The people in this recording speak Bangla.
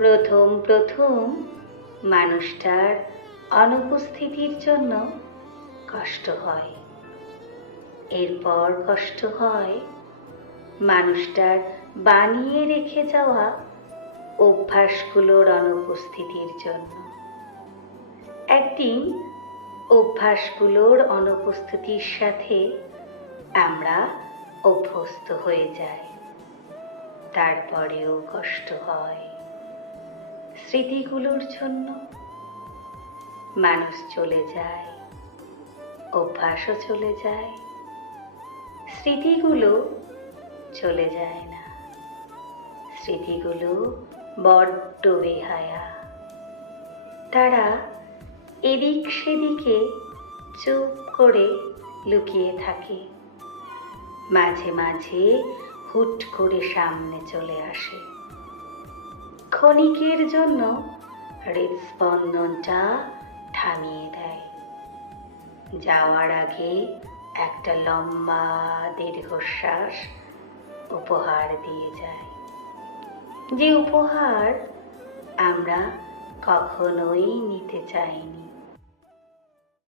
প্রথম প্রথম মানুষটার অনুপস্থিতির জন্য কষ্ট হয়। এরপর কষ্ট হয় মানুষটার বানিয়ে রেখে যাওয়া অভ্যাসগুলোর অনুপস্থিতির জন্য। একদিন অভ্যাসগুলোর অনুপস্থিতির সাথে আমরা অভ্যস্ত হয়ে যাই। তারপরেও কষ্ট হয়। স্মৃতিগুলোর জন্য মানুষ চলে যায়, অভ্যাসও চলে যায়, স্মৃতিগুলো চলে যায় না। স্মৃতিগুলো বড্ড বেহায়া। তারা এদিক সেদিকে চুপ করে লুকিয়ে থাকে। মাঝে মাঝে হুট করে সামনে চলে আসে। ক্ষণিকের জন্য হৃদস্পন্দনটা থামিয়ে দেয়। যাওয়ার আগে একটা লম্বা দীর্ঘশ্বাস উপহার দিয়ে যায়। যে উপহার আমরা কখনোই নিতে চাইনি।